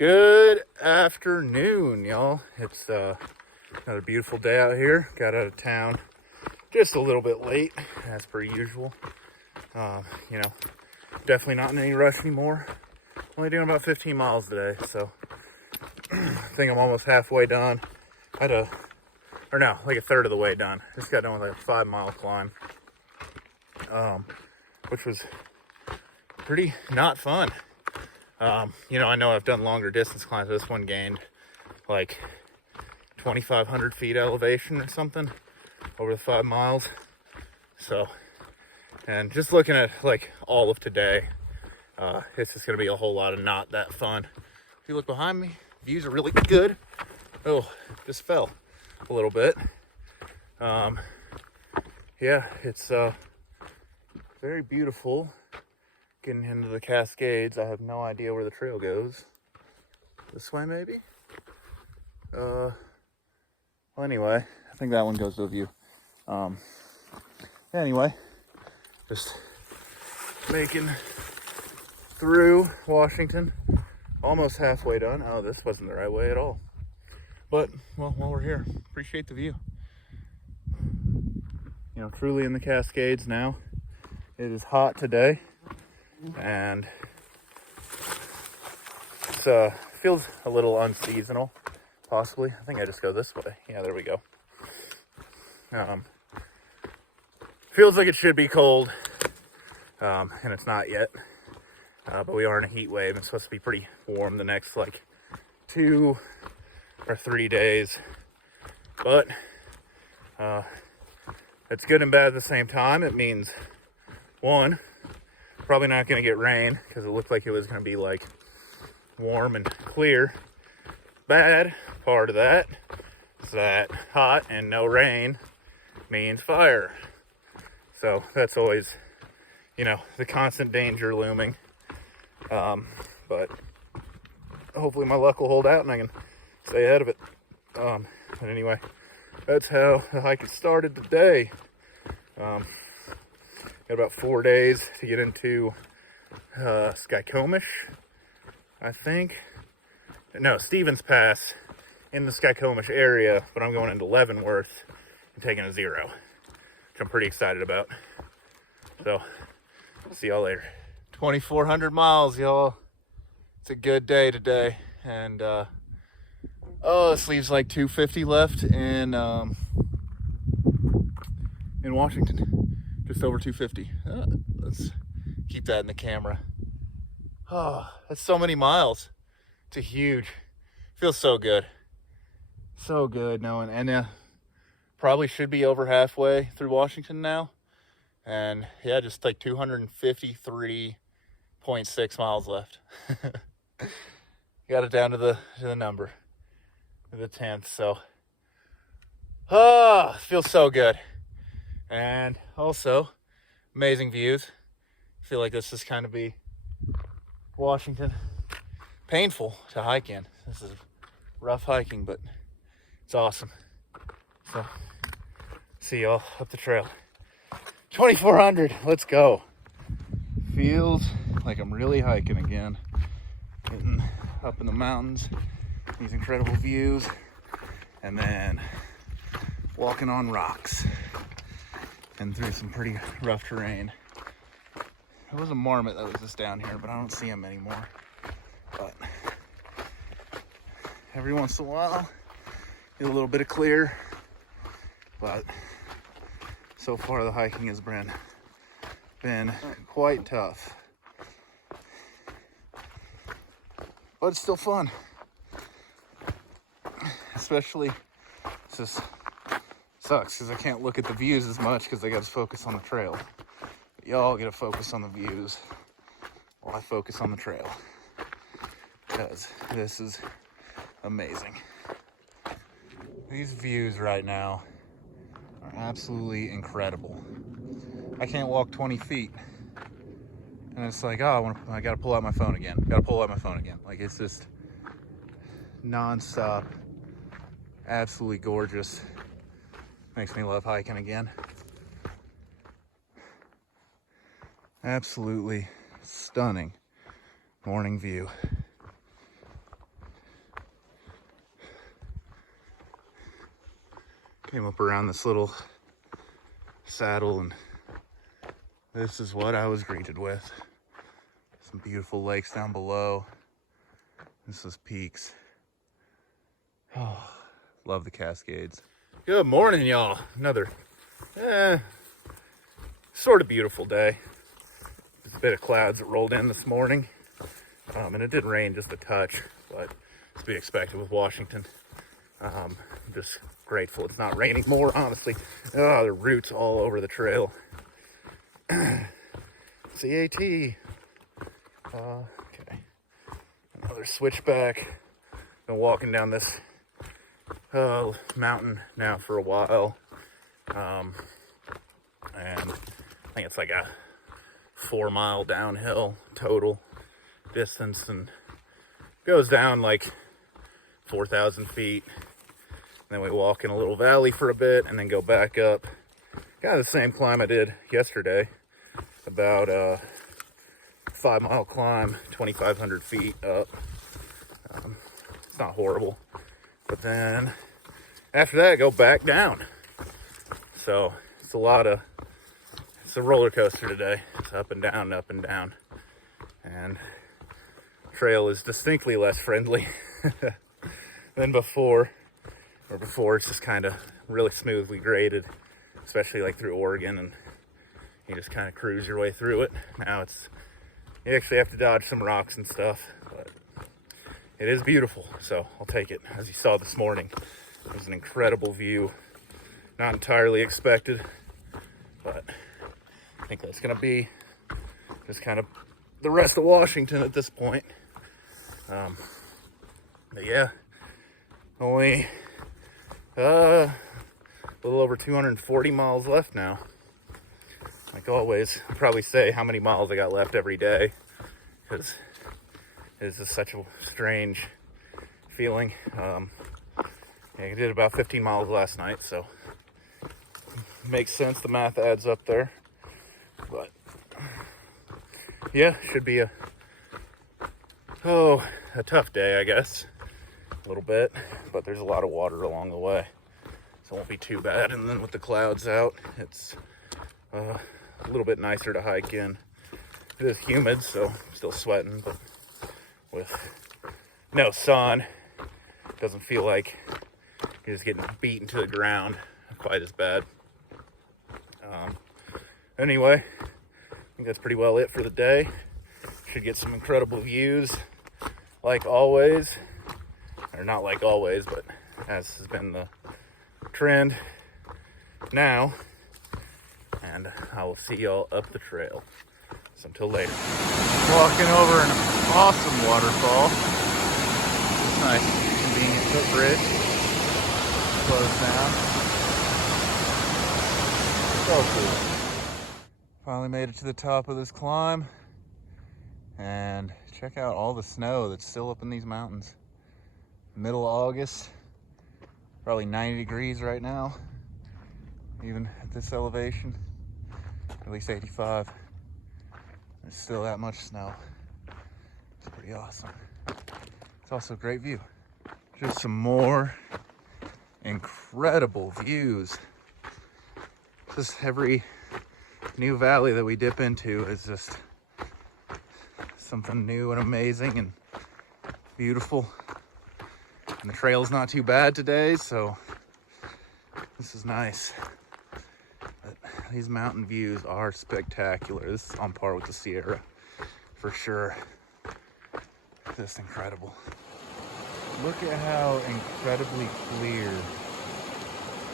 Good afternoon, y'all. It's another beautiful day out here. Got out of town just a little bit late, as per usual. Definitely not in any rush anymore. Only doing about 15 miles today, so I think I'm almost halfway done. Like a third of the way done. Just got done with a 5-mile climb, which was pretty not fun. I know I've done longer distance climbs. This one gained like 2,500 feet elevation or something over the 5 miles. So, and just looking at like all of today, it's just going to be a whole lot of not that fun. If you look behind me, views are really good. Oh, just fell a little bit. Yeah, it's very beautiful. Getting into the Cascades. I have no idea where the trail goes. This way, maybe? Well, anyway, I think that one goes to a view. Anyway, just making through Washington. Almost halfway done. Oh, this wasn't the right way at all. But, well, while we're here, appreciate the view. Truly in the Cascades now. It is hot today. And it feels a little unseasonal, possibly. I think I just go this way. Yeah, there we go. Feels like it should be cold, and it's not yet. But we are in a heat wave. It's supposed to be pretty warm the next, 2 or 3 days. But it's good and bad at the same time. It means, one, probably not going to get rain because it looked like it was going to be warm and clear. Bad part of that is that hot and no rain means fire. So that's always, the constant danger looming. But hopefully my luck will hold out and I can stay ahead of it. But anyway, that's how the hike has started today. Got about 4 days to get into Snoqualmie, I think. No, Stevens Pass in the Snoqualmie area, but I'm going into Leavenworth and taking a 0, which I'm pretty excited about. So, see y'all later. 2,400 miles, y'all. It's a good day today. And, this leaves 250 left in Washington. Just over 250. Let's keep that in the camera. Oh, that's so many miles. It's huge. Feels so good. So good knowing. And probably should be over halfway through Washington now. And yeah, just 253.6 miles left. Got it down to the number, to the 10th. So, it feels so good. And also, amazing views. I feel like this is kind of be Washington. Painful to hike in. This is rough hiking, but it's awesome. So, see y'all up the trail. 2,400, let's go. Feels like I'm really hiking again. Getting up in the mountains, these incredible views, and then walking on rocks. And through some pretty rough terrain. There was a marmot that was just down here, but I don't see him anymore. But every once in a while, get a little bit of clear. But so far the hiking has been quite tough. But it's still fun. Especially, it just sucks because I can't look at the views as much because I got to focus on the trail. But y'all get to focus on the views while I focus on the trail. Because this is amazing. These views right now are absolutely incredible. I can't walk 20 feet. And it's like, I gotta pull out my phone again. It's just non-stop, absolutely gorgeous. Makes me love hiking again. Absolutely stunning morning view. Came up around this little saddle, and this is what I was greeted with. Some beautiful lakes down below. This is peaks. Oh, love the Cascades. Good morning, y'all. Another sort of beautiful day. There's a bit of clouds that rolled in this morning, and it did rain just a touch, but it's to be expected with Washington. I'm just grateful it's not raining more, honestly. Oh, the roots all over the trail. CAT. Okay. Another switchback. Been walking down this mountain now for a while. And I think it's like a 4-mile downhill total distance, and goes down like 4,000 feet. And then we walk in a little valley for a bit and then go back up. Kind of the same climb I did yesterday. About a 5-mile climb, 2,500 feet up. It's not horrible. But then after that, I go back down. So it's it's a roller coaster today. It's up and down, up and down. And trail is distinctly less friendly than before. Or before, it's just kind of really smoothly graded, especially like through Oregon, and you just kind of cruise your way through it. Now you actually have to dodge some rocks and stuff, but it is beautiful, so I'll take it. As you saw this morning, it was an incredible view. Not entirely expected, but I think that's going to be just kind of the rest of Washington at this point. But yeah, only a little over 240 miles left now. Like always, I'll probably say how many miles I got left every day, because it is just such a strange feeling. Yeah, I did about 15 miles last night, so makes sense. The math adds up there. But yeah, should be a tough day, I guess. A little bit, but there's a lot of water along the way, so it won't be too bad. And then with the clouds out, it's a little bit nicer to hike in. It is humid, so I'm still sweating, but with no sun, it doesn't feel like you're just getting beaten to the ground quite as bad. Anyway, I think that's pretty well it for the day. Should get some incredible views, like always. Or not like always, but as has been the trend now. And I will see y'all up the trail. So until later. Walking over an awesome waterfall. It's nice, convenient footbridge. Closed down. So cool. Finally made it to the top of this climb. And check out all the snow that's still up in these mountains. Middle of August, probably 90 degrees right now, even at this elevation, at least 85. There's still that much snow. It's pretty awesome. It's also a great view. Just some more incredible views. Just every new valley that we dip into is just something new and amazing and beautiful. And the trail's not too bad today, so this is nice. But these mountain views are spectacular. This is on par with the Sierra, for sure. Just incredible. Look at how incredibly clear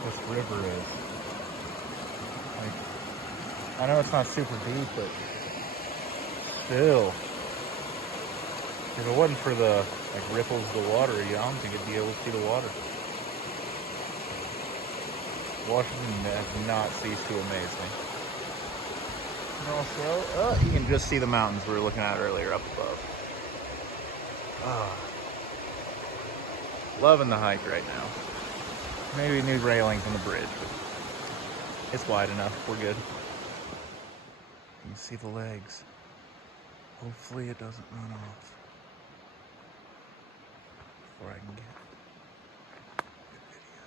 this river is. Like, I know it's not super deep, but still. If it wasn't for the ripples of the water, I don't think it'd be able to see the water. Washington has not ceased to amaze me. And also, you can just see the mountains we were looking at earlier up above. Loving the hike right now. Maybe new railings on the bridge, but it's wide enough. We're good. You can see the legs. Hopefully it doesn't run off before I can get good video.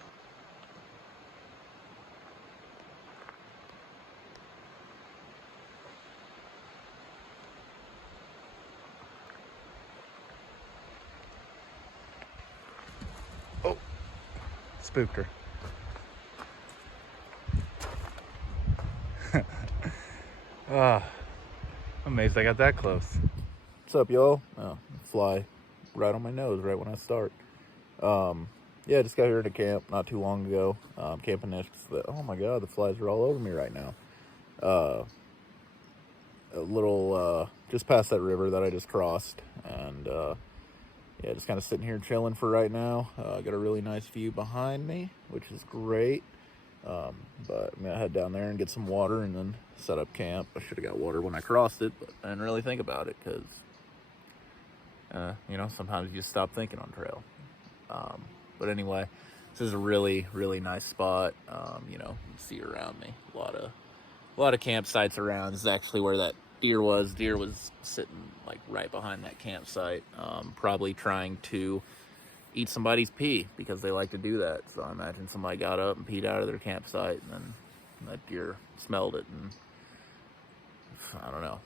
Spooked her. I'm amazed I got that close. What's up, y'all? Oh, fly right on my nose right when I start. Yeah, just got here to camp not too long ago. Camping next to the, oh my god, the flies are all over me right now. A little, just past that river that I just crossed. And, yeah, just kind of sitting here chilling for right now. Got a really nice view behind me, which is great. But I'm gonna head down there and get some water and then set up camp. I should have got water when I crossed it, but I didn't really think about it because, you know, sometimes you just stop thinking on trail. But anyway, this is a really, really nice spot. You know, you can see around me a lot of campsites around. This is actually where that deer was. Deer was sitting like right behind that campsite, probably trying to eat somebody's pee because they like to do that. So I imagine somebody got up and peed out of their campsite, and then that deer smelled it and, I don't know,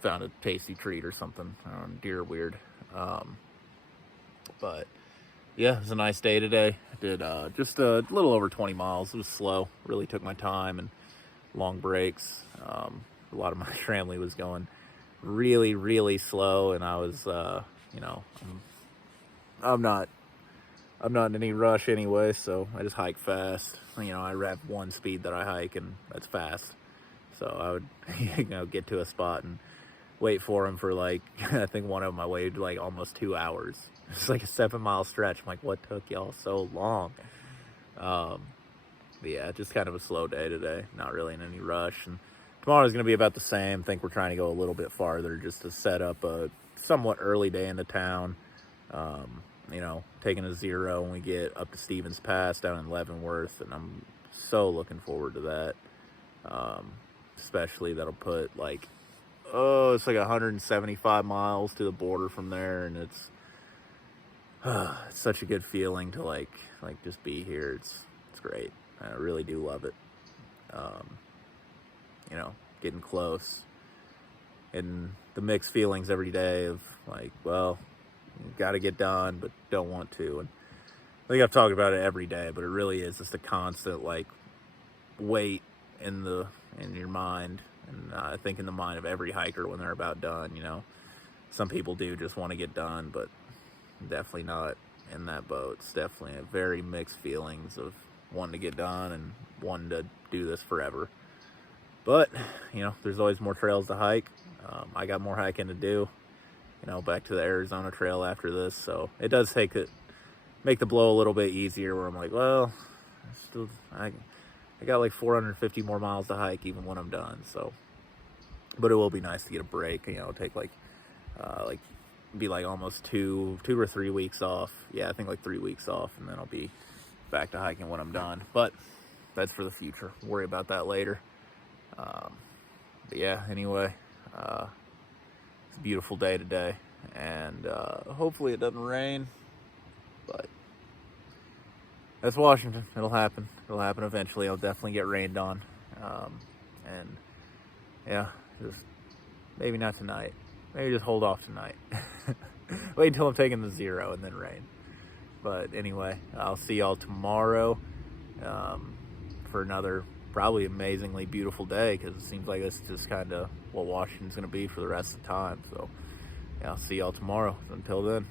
found a tasty treat or something. Deer are weird. But yeah, it was a nice day today. I did just a little over 20 miles. It was slow. Really took my time and long breaks. A lot of my family was going really, really slow, and I was, you know, I'm not in any rush anyway, so I just hike fast. You know, I have one speed that I hike, and that's fast. So I would, you know, get to a spot and wait for him for like, I think one of them I waited like almost 2 hours. It's like a 7-mile stretch. I'm like, what took y'all so long? But yeah, just kind of a slow day today. Not really in any rush. And tomorrow's going to be about the same. I think we're trying to go a little bit farther just to set up a somewhat early day into town. You know, taking a 0 when we get up to Stevens Pass down in Leavenworth, and I'm so looking forward to that. Especially that'll put like, it's like 175 miles to the border from there, and it's such a good feeling to like just be here. It's great. I really do love it. You know, getting close, and the mixed feelings every day of like, well, got to get done, but don't want to. And I think I've talked about it every day, but it really is just a constant like weight in your mind, and I think in the mind of every hiker when they're about done. You know, some people do just want to get done, but definitely not in that boat. It's definitely a very mixed feelings of wanting to get done and wanting to do this forever. But you know, there's always more trails to hike. I got more hiking to do. You know, back to the Arizona trail after this, so it does make the blow a little bit easier. Where I'm like, well, I got like 450 more miles to hike even when I'm done. So, but it will be nice to get a break. You know, take be like almost two or 3 weeks off. Yeah, I think like 3 weeks off, and then I'll be back to hiking when I'm done. But that's for the future. We'll worry about that later. But yeah, anyway, it's a beautiful day today, and hopefully it doesn't rain, but that's Washington. It'll happen eventually. I'll definitely get rained on. And yeah, just maybe not tonight. Maybe just hold off tonight. Wait until I'm taking the 0 and then rain. But anyway, I'll see y'all tomorrow for another probably amazingly beautiful day, because it seems like it's just kind of what Washington's going to be for the rest of the time. So yeah, I'll see y'all tomorrow. Until then.